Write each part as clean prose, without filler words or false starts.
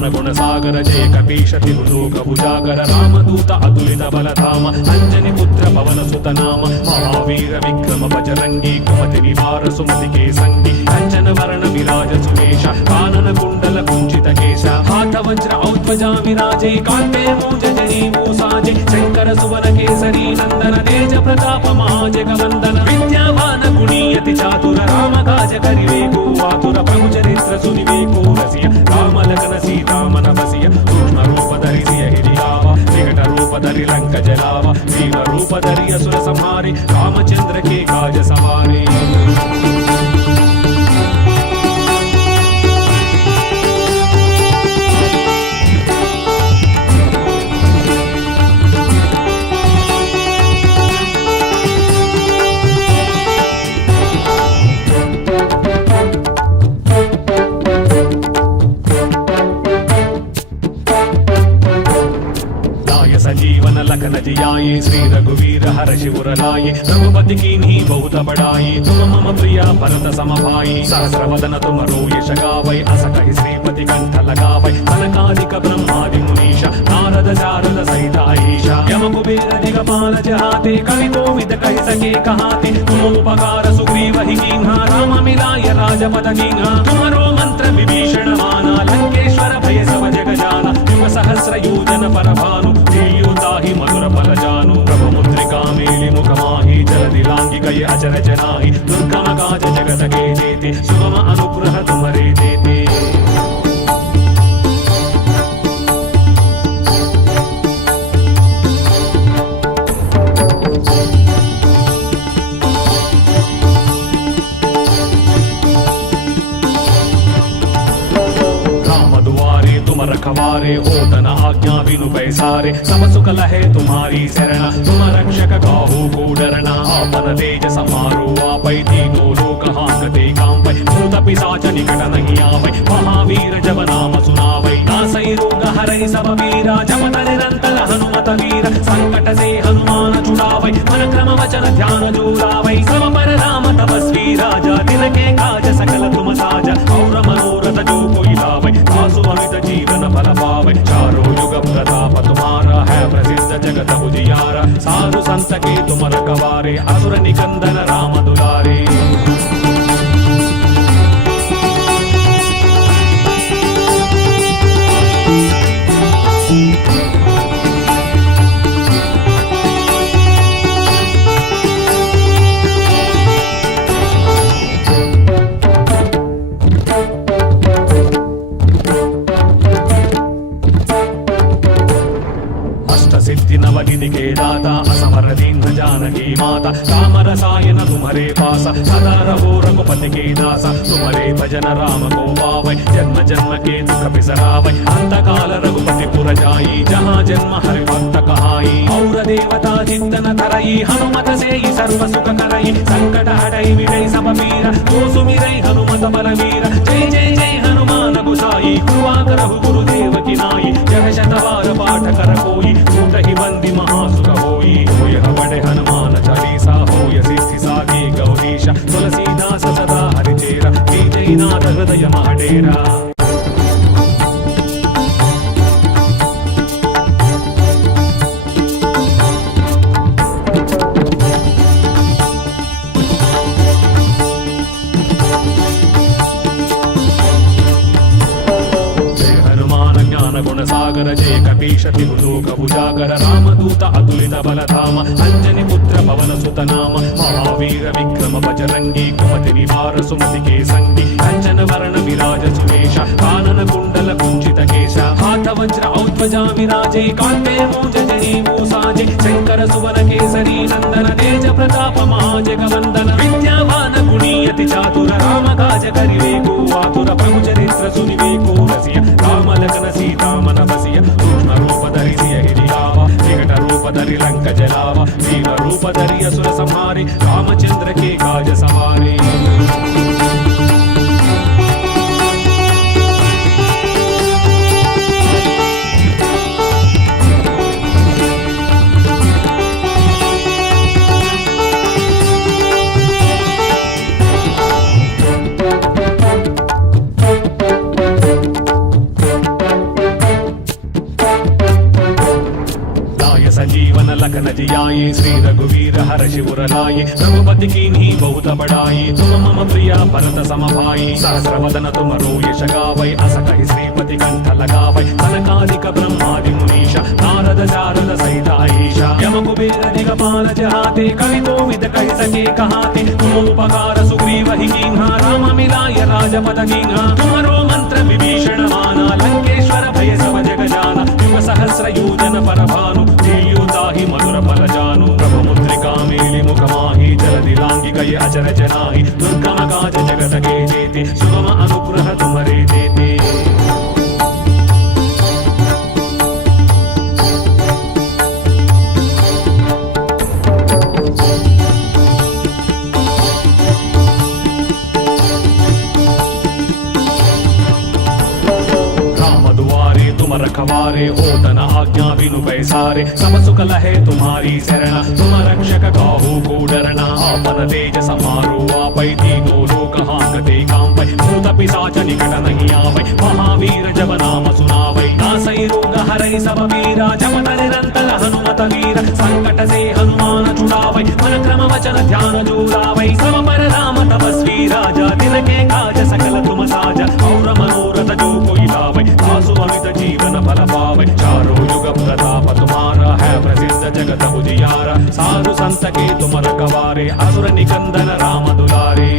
జ్ఞాన గుణ సాగర జయ కపీశతి లోక భుజాగర రామదూత అతులిత బలధామ అంజని పుత్ర పవన సుత నామ మహావీర విక్రమ బజరంగి కుమతి నివార సుమతి కేసంగి కంచన వర్ణ విరాజ సువేష కానన కుండల కుంచిత కేశ హాట వజ్ర ఔధ్వజా విరాజే కాంతే మూజ జనీ మూసాజే శంకర సువన కేసరీ నందన తేజ ప్రతాప మహాజగవందన విద్యావాన గుణీయతి చాతుర రామ కాజ కరివేకు ఆతుర ప్రభు చరిత్ర సునివేకు రసియ రామలగన సీతామన వసియ సూక్ష్మ రూపధరి సియ హిరియావ వికట రూపధరి లంక జలావ జీవ రూపధరి అసుర సంహారి రామచంద్ర के काज सवारे संजीवन लखन जियाए श्री रघुवीर हर शिवर लाए रघुपति की नी बहुत बड़ाई तुम मम प्रिया भरत सम भाई सहस्र वदन तुम यश गावै अस कहि श्रीपति कंठ लगावै सनकादिक ब्रह्मादि मुनीश नारद शारद सहित ईशा यम कुबेर दिगपाल जहाते कवि कोविद कहि सके कहाते तुम उपकार सुग्रीव ही कीन्हा राम मिलाय राजपद कीन्हा तुम्हारो मंत्र विभीषण माना लंकेश्वर भय सब जग जाना युग सहस्र योजन पर भानु हि मधुर फल जानु प्रभु मुद्रिका मेलि मुख माहि जलधि लांघि कय अचर जनाहि दुर्गम काज जगत के जेते सुगम अनुग्रह तुम्हारे देते रखवारे ओदन आज्ञा बिनु पैसारे सब सुख लहे तुम्हारी शरण तुम रक्षक काहू को डरना आपन तेज समारो आपै तीनों लोक हांगते कांपै भूत पिशाच निकट नहीं आवै महावीर जब नाम सुनावै नासै रोग हरै सब वीरा जपत निरंतर हनुमत वीर संकट से हनुमान छुड़ावै मन क्रम वचन ध्यान जोड़ावै सब पर राम तपस्वी राजा दिल के काज सकल तुम साजा और मनोरथ जो कोई लावै आसु अमित जीवन फल पावै चारों युग प्रताप तुम्हारा है प्रसिद्ध जगत उजियारा साधु संत के तुम रखवारे असुर निकंदन राम दुलारे नवनिधि के दाता असमर दीन जानकी माता राम रसायन तुम्हारे पास सदा रहो रघुपति के दासा तुम्हारे भजन राम को पावै जन्म जन्म के दुख बिसरावै अंत काल रघुपति पुर जाई जहाँ जन्म हरि भक्त कहाई और देवता चिंतन धरई हनुमत से ही सर्व सुख करई संकट हटई मिटई सब पीरा तो सुमिरई हनुमत बलवीर जय जय जय हनुमान गोसाई कृपा करहु गुरुदेव की नाई जग शतवार पाठ कर कोई टूट ही बंदी महासुख होई होय बड़े हनुमान चालीसा होय सिद्धि साधी गौरीश तुलसीदास सदा हरिचेरा विजयनाथ हृदय महडेरा गुण सागर जय कपीशति लोक भुजागर रामदूत अतुलित बलधाम अंजनी पुत्र पवन सुत नाम महावीर विक्रम बजरंगी कुमति निवार सुमति केसंगी कंचन वर्ण विराज सुवेश कानन कुंडल कुंचित केश हाथ वज्र औध्वजा विराजे कांते मूज जनी मूसाजे शंकर सुवन केसरी नंदन तेज प्रताप महाजगवंदन विद्यावान गुणीयति चातुर राम काज करिवेको आतुर प्रभु चरित्र सुनिवेको रसिय रामलखन सीतामन वसिय सूक्ष्म रूपधरि सिय हिरियाव विकट रूपधरि लंक जलाव जीव रूपधरि असुर संहारे रामचंद्र के काज सवारे जियाये श्री रघुवीर हर शिवर लाये रघुपति कीन्ही बहुत बड़ाई तुम मम प्रिया भरत सम भाई सहस्रवदन तुम यश गावै अस कहि श्रीपति कंठ लगावै सनकादिक ब्रह्मादि मुनीश नारद शारद सहित ईशा यम कुबेर दिगपाल जहाते कवि कोविद कहि सके कहाते तुम उपकार सुग्रीव ही कीन्हा राम मिलाय राजपद कीन्हा तुम्हारो मंत्र विभीषण माना लंकेश्वर भय सब जग जाना युग सहस्र योजन पर भानु हि मधुर फल जानु प्रभु मुद्रिका मेलि मुख माहि जलधि लांघि गए अचर जनाहि दुर्गम काज जगत के जेते सुगम अनुग्रह तुम्हारे देते रखवारे होतन आज्ञा बिनु पैसारे सब सुख लहे तुम्हारी शरण तुम रक्षक काहू को डरना आपन तेज समारो आपै तीनों लोक हांकते कांपै भूत पिशाच निकट नहीं आवै महावीर जब नाम सुनावै नासै रोग हरै सब पीरा जपत निरंतर हनुमत वीर संकट से हनुमान छुड़ावै मन क्रम वचन ध्यान जोड़ावै सब पर राम तपस्वी राजा दिन के काज सकल तुम साजा और मनोरथ जो कोई लावै आसु अमित जीवन फल पावै चारों युग प्रताप तुम्हारा है प्रसिद्ध जगत उजियारा साधु संत के तुम रखवारे असुर निकंदन राम दुलारे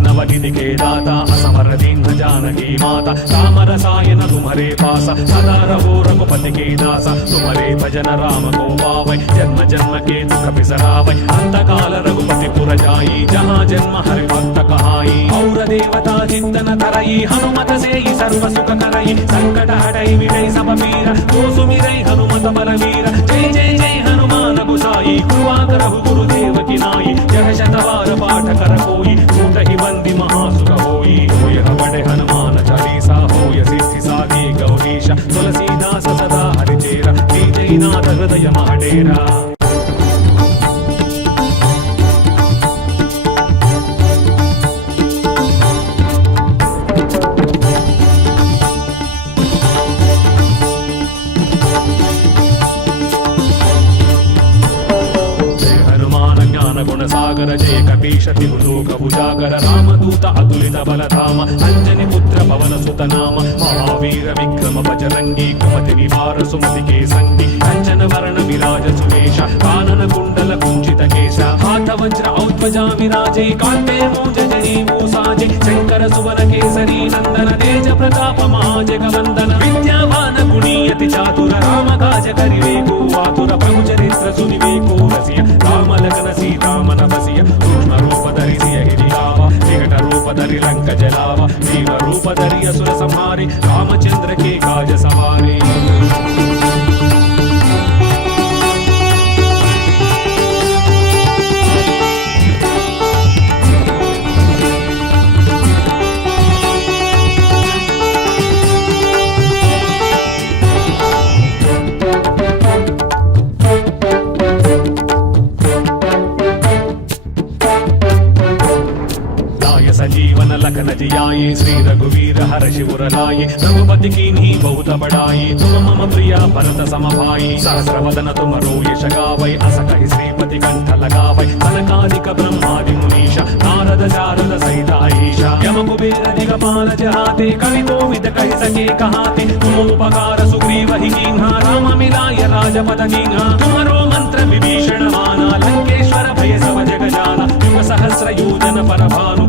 नवनिधि के दाता असमर दीन जानकी माता राम रसायन तुम्हारे पासा सदा रहो रघुपति के दासा तुम्हारे भजन राम को पावै जन्म जन्म के दुख बिसरावै अंत काल रघुपति पुर जाई जहाँ जन्म हरि भक्त कहाई और देवता चिंतन धरई हनुमत से ही सर्व सुख करई संकट हटई मिटई सब पीरा तो सुमिरई हनुमत बलवीर जय जय जय हनुमान गोसाई कृपा करहु गुरुदेव की नाई जय शतवार पाठ कर कोई ही बंदी महासुख होई होय बड़े हनुमान चालीसा होय सिद्धि साधी गौरीशा तुलसीदास सदा हरिचेरा जय नाथ हृदय महडेरा गुण सागर जय कपीश तिहु लोक उजागर रामदूत अतुलित बलधाम अंजनी पुत्र पवन सुत नाम महावीर विक्रम बजरंगी कुमति निवार सुमति के संगी कंचन वर्ण विराज सुरेश कानन कुंडल कुंचित केश हाथ वज्र औध्वजा विराजे कांते मूंज जनेऊ साजे शंकर सुवन केसरी नंदन तेज प्रताप महाजगवंदन विद्यावान गुणी अति चातुर राम काज करिवे को आतुर प्रभु चरित्र सुनिवे को रसिया राम लगन सीता मन बसिया सूक्ष्म रूप धरि सिय हिरियावा विकट रूप धरि लंक जलावा जीव रूप धरि असुर संहारे रामचंद्र के काज सवारे संजीवन लखन जियाये श्री रघुवीर हर शिवर लाये रघुपति कीन्ही बहुत बड़ाई तुम मम प्रिया भरत सम भाई सहस्रवदन तुम यश गावै अस कहि श्रीपति कंठ लगावै सनकादिक ब्रह्मादि मुनीश नारद शारद सहित ईशा यम कुबेर दिगपाल जहाते कवि कोविद कहि सके कहाते तुम उपकार सुग्रीव ही कीन्हा राम मिलाय राजपद कीन्हा तुम्हारो मंत्र विभीषण माना लंकेश्वर भय सब जग जाना युग सहस्र योजन पर भानु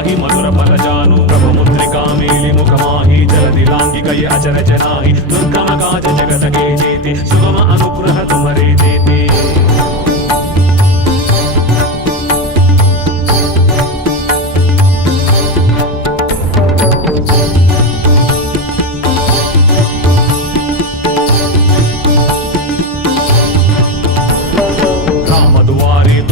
हि मधुर फल जानु प्रभु मुद्रिका मेलि मुख माहि जलधि लांघि गए अचर जनाहि दुर्गम काज जगत के जेते सुगम अनुग्रह तुम्हारे देते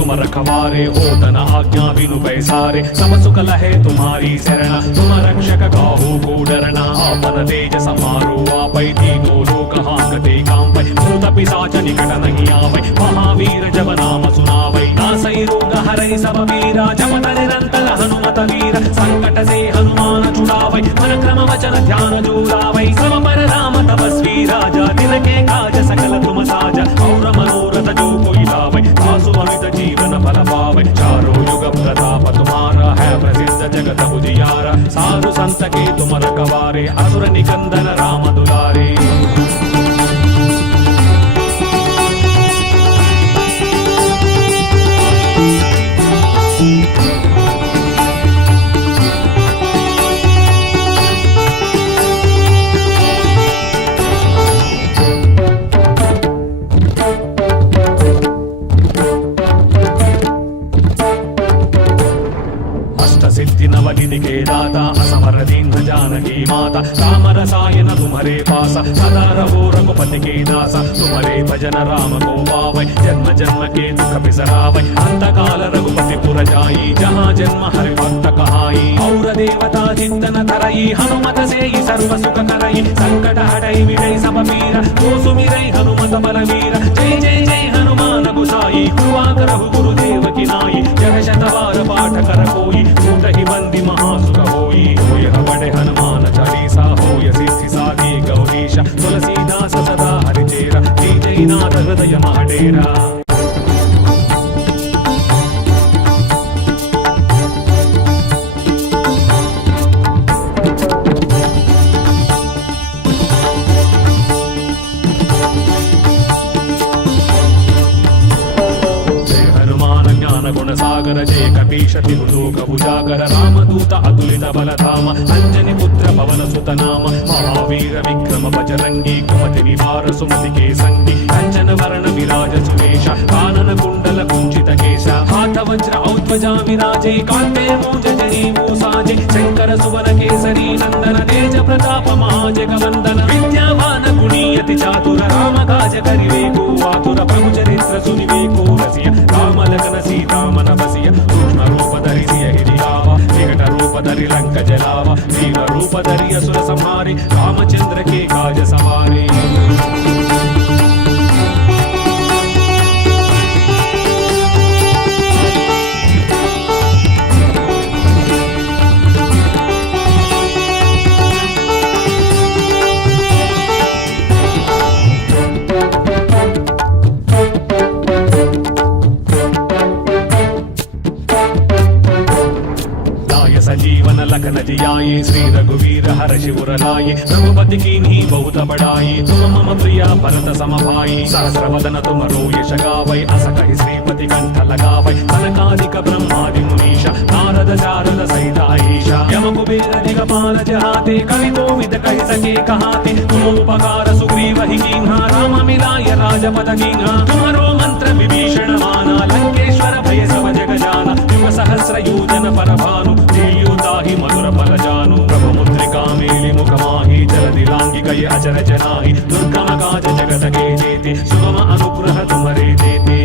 तुम रखवारे होतन आज्ञा बिनु पैसारे सब सुख लहे तुम्हारी शरण तुम रक्षक काहू को डरना आपन तेज समारो आपै तीनों लोक हांकते कांपै भूत पिशाच निकट नहीं आवै महावीर जब नाम सुनावै नासै रोग हरै सब वीरा जपत निरंतर हनुमत वीर संकट से हनुमान छुड़ावै मन क्रम वचन ध्यान जोड़ावै सब पर राम तपस्वी राजा दिन के काज सकल तुम साजा और मनोरथ जो कोई लावै आसु अमित जीवन फल पावै चारों युग प्रताप तुम्हारा है प्रसिद्ध जगत उजियारा साधु संत के तुम रखवारे असुर निकंदन राम दुलारे। सिद्धि नवनिधि के दाता असमर दीन जानकी माता राम रसायन तुम्हारे पासा सदा रहो रघुपति के दासा तुम्हारे भजन राम को पावै जन्म जन्म के दुख बिसरावै अंत काल रघुपति पुर जाई जहाँ जन्म हरि भक्त कहाई और देवता चिंतन धरई हनुमत से सर्व सुख करई संकट हटई मिटई सब पीरा तो सुमिरई हनुमत बलवीर जय जय जय हनुमान गोसाई कृपा करहु गुरुदेव की नाई जय शतवार पाठ कर कोई ही बंदी महासुख होई होय बड़े हनुमान चालीसा होय सिद्धि साधी गौरीश तुलसीदास सदा हरिचेरा जय जय नाथ हृदय महाडेरा। गुण सागर जय कपीशति लोक उजागर रामदूत अतुलित बलधाम अंजनी पुत्र पवन सुत नाम महावीर विक्रम बजरंगी कुमति निवार सुमति के संगी कंचन वर्ण विराज सुवेश कानन कुंडल कुंचित केश हाथ वज्र औध्वजा विराजे कांते मूंज जनेऊ साजे शंकर सुवन केसरी नंदन तेज प्रताप महाजगवंदन विद्यावान गुणीयति चातुर राम काज करिवे को आतुर प्रभु चरित्र सुनिवे को रसिया राम लखन सीता मन बसिया सूक्ष्म रूप धरिसिय हिरियावा विकट रूप धरि लंक जलावा वीर रूप धरि असुर संहारे रामचंद्र के काज सवारे। संजीवन लखन जियाये श्री रघुवीर हर शिवर लाये रघुपति कीन्ही बहुत बड़ाई तुम मम प्रिया भरत सम भाई सहस्र वदन तुम यश गावै अस कहि श्रीपति कंठ लगावै सनकादिक ब्रह्मादि मुनीश नारद शारद सहित अहीशा यम कुबेर दिगपाल जहाते कवि कोविद कहि सके कहाते तुम उपकार सुग्रीव ही कीन्हा राम मिलाय राजपद कीन्हा तुम्हारो मंत्र विभीषण माना लंकेश्वर भय सब जग जाना युग सहस्र योजन पर भानु ताहि मधुर फल जानु प्रभु मुद्रिका मेलि मुख माहि जल दिलांगी कई अचर जनाहि दुर्गम काज जगत के जेते सुगम अनुग्रह तुम्हारे देते।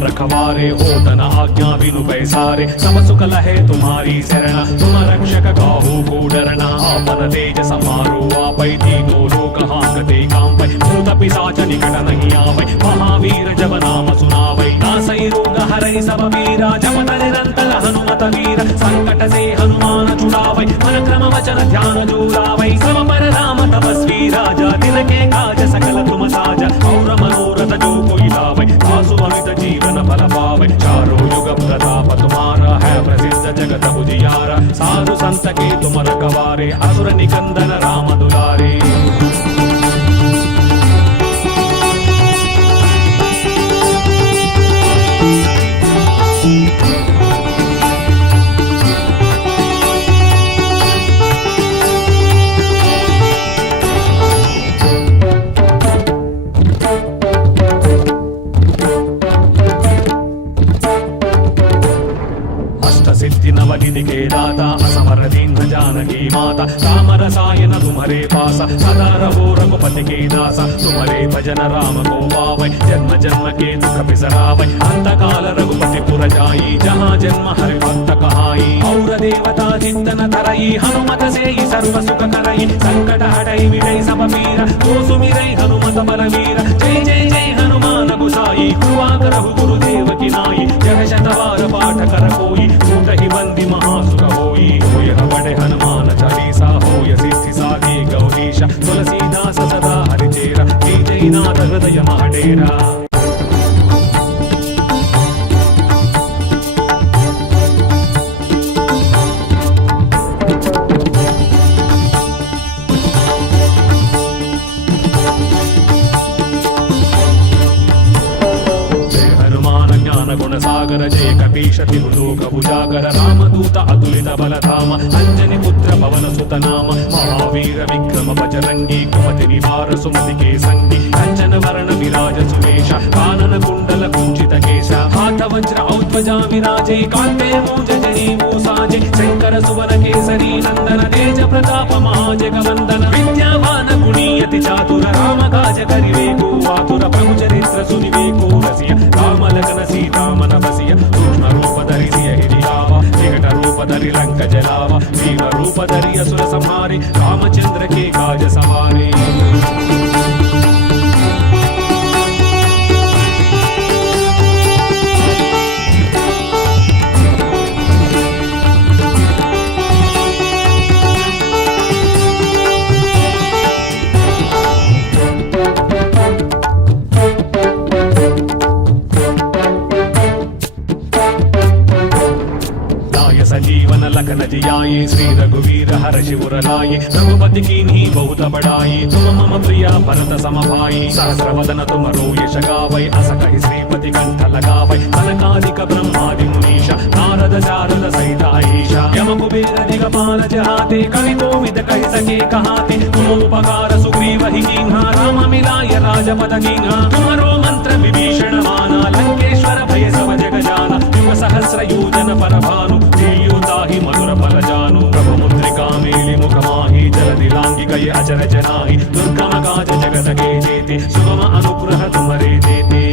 रखवारे होतन आज्ञा बिनु पैसारे सब सुख लहे तुम्हारी शरण तुम रक्षक काहू को डरना आपन तेज समारो आपै तीनों लोक हांकते कांपै भूत पिशाच निकट नहीं आवै महावीर जब नाम सुनावै नासै रोग हरै सब वीरा जपत निरंतर हनुमत वीर संकट से हनुमान छुड़ावै मन क्रम वचन ध्यान जोड़ावै सब पर राम तपस्वी राजा दिन के काज सकल तुम साजा और मनोरथ जो कोई लावै आसु अमित जीवन फल पावै चारों युग प्रताप तुम्हारा है प्रसिद्ध जगत उजियारा साधु संत के तुम रखवारे असुर निकंदन राम दुलारे। सायन तुम्हारे पास सदा रहो रघुपति के दास तुम्हारे भजन राम को पावै जन्म जन्म के दुख बिसरावै अंत काल रघुपति पुर जाई जहाँ जन्म हरि भक्त कहाई और देवता चिंतन धरई हनुमत से सर्व सुख करई संकट हटई मिटई सब पीरा तो सुमिरई हनुमत बलवीर जय जय जय हनुमान गोसाई कृपा करहु गुरुदेव की नाई जग शतवार पाठ कर कोई टूट ही बंदी महासुख होई होय हवड़े हनुमान चालीसा होय सिद्धि साधी गौरीश तुलसीदास सदा हरिचेरा जय जय नाथ हृदय महाडेरा सागर जय कपीशति लोक भुजागर रामदूत अतुलित बलधाम अंजनी पुत्र पवन सुत नाम महावीर विक्रम बजरंगी कुमति निवार सुमति के संगी कंचन वर्ण विराज सुवेश कानन कुंडल कुंचित केश हाथ वज्र औध्वजा विराजे कांते मूंज जनेऊ साजे शंकर सुवन केसरी नंदन तेज प्रताप महाजगवंदन विद्यावान गुणीयति चातुर राम काज करिवे को आतुर प्रभु चरित्र सुनिवे को रसिया राम लगन सीता मन बसिया सूक्ष्म रूप धरि सिय हिरियावा विकट रूप धरि लंक जलावा भीम रूप धरि असुर संहारे रामचंद्र के काज सवारे जीवन लखन जियाए श्री रघुवीर हर शिवर लाए रघुपति की नी बहुत बड़ाई तुम मम प्रिया भरत सम भाई सहस्र वदन तुम यश गावै अस कहि श्रीपति कंठ लगावै सनकादिक ब्रह्मादि मुनीश नारद शारद सहित ईश यम कुबेर दिगपाल जहाते कवि कोविद कहि सके कहाते तुम उपकार सुग्रीव ही कीन्हा राम मिलाय राजपद कीन्हा तुम्हारो मंत्र विभीषण माना लंकेश्वर भय सब जग जाना युग सहस्र योजन पर भानु ताहि मधुर फल जानु प्रभु मुद्रिका मेलि मुख माहि जल दिलांगी कय अचर जनाहि दुर्गम काज जगत के जेते सुगम अनुग्रह तुम्हारे देते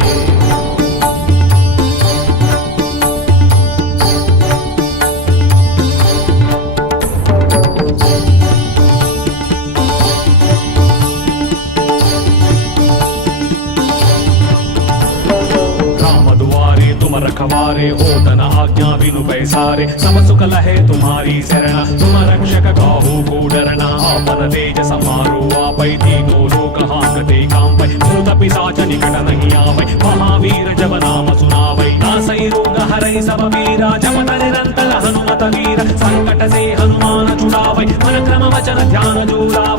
रखवारे होतन आज्ञा बिनु पैसारे सब सुख लहे तुम्हारी शरण तुम रक्षक काहू को डरना आपन तेज समारो आपै तीनों लोक हांकते कांपै भूत पिशाच निकट नहीं आवै महावीर जब नाम सुनावै नासै रोग हरै सब पीरा जपत निरंतर हनुमत वीर संकट से हनुमान छुड़ावै मन क्रम वचन ध्यान जो लावै